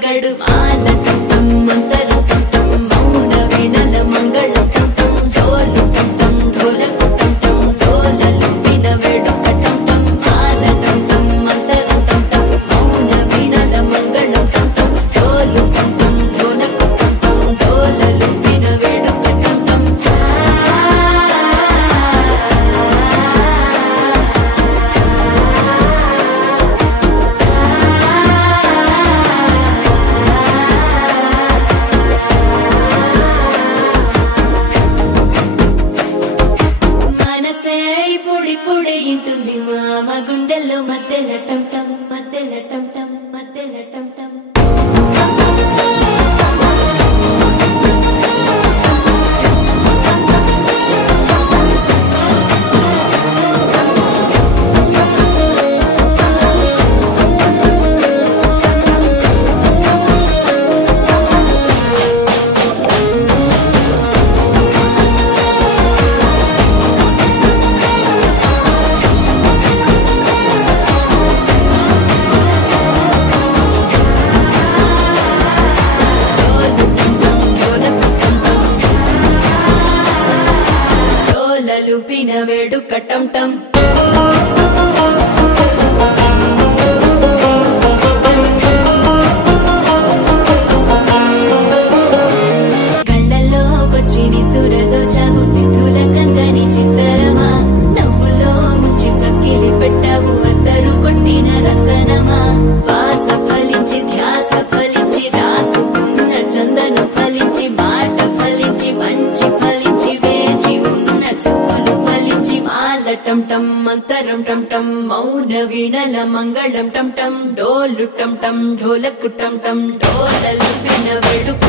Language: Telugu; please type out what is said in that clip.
రగ్గడు మాల టం టం మంతరం టం టం మౌన వీణల మంగళం టం టం డోలు టం టం ఢోలకు టం టం డోలలు విన వేడుక టం టం మాల టం టం మంతరం టం టం మౌన వీణల మంగళం టం టం డోలు టం టం ఢోలకు టం టం డోలలు విన వేడుక టం టం పుడి పుడి ఇంటుంది మామ గుండెల్లో మధ్యల టం టం మధ్యల టం టం మధ్యల టం టం లూపిన వేడుక టం టం కళ్ళల్లోకొచ్చి నిద్దురదో చావు సిద్ధుల కందని చిత్తరమా నవ్వులో ముంచి చక్కిలి పెట్టావు అద్దరు కొట్టిన రతనమా శ్వాస ఫలించి ధ్యాస ఫలించి రాసుకున్న చందను ఫలించి మాట ఫలించి మంచి ఫలించి వేచి ఉన్న చూపులు ఫలించి మాల టం టం మంతరం టం టం మౌన వీణల మంగళం టం టం డోలు టం టం ఢోలకు టం టం డోలలు విన వేడుక